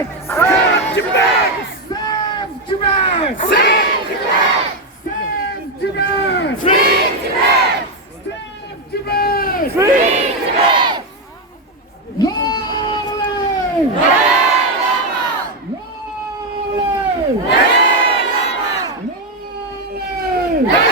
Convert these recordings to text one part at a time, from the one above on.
Tibet! Save Tibet! Save Tibet! Save Tibet! Save Tibet! Free Tibet! Save Tibet! Free Tibet! Long live! Long live! Long live!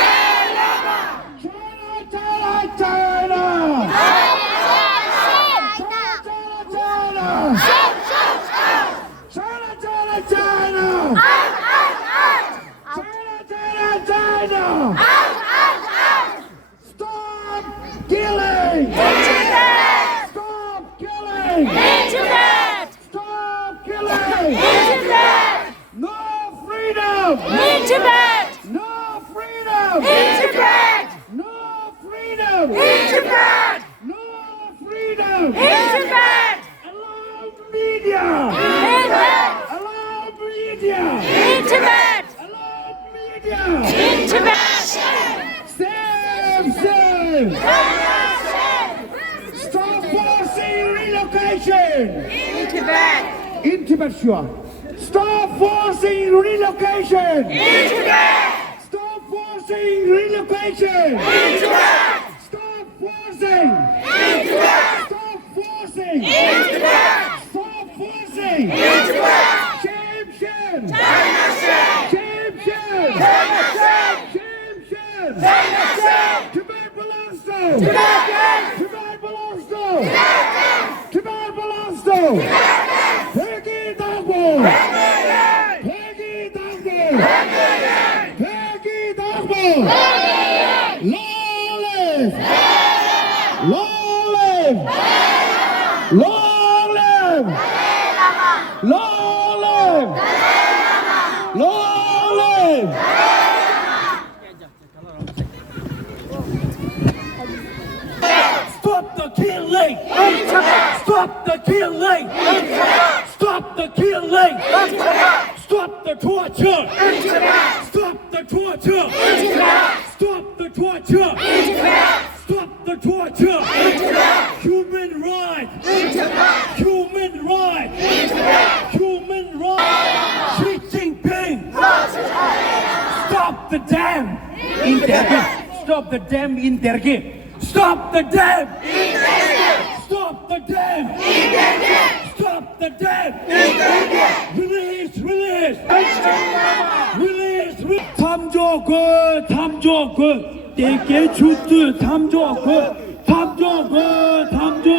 Stop killing! Stop killing! Stop killing! No freedom! No freedom! No freedom! No freedom! Allow media! Allow media! Allow media! Save! Stop forcing relocation! In Tibet, sure. Stop forcing relocation! Stop forcing relocation! Stop forcing! Stop forcing! Stop forcing! Shame, shame! Shame, shame! Shame, shame! Tibet belongs to! Tibet belongs to! Tibet belongs to! Peggy Dogbo! Peggy Dogbo! Peggy Dogbo! Long live! Long live! Long live! Long live! Long live! Stop the killing! Stop the killing! Stop the killing! Stop the torture! Stop the torture! Stop the torture! Stop the torture! Human rights! Human rights! Human rights! Xi Jinping! Stop the dam in Dergi! Stop the dam in Dergi! Stop the dam! Stop the dam! Stop the dam! Release! Release! Release! 탐조군! 탐조군! 내게 주스 탐조군! 탐조군! 탐조군!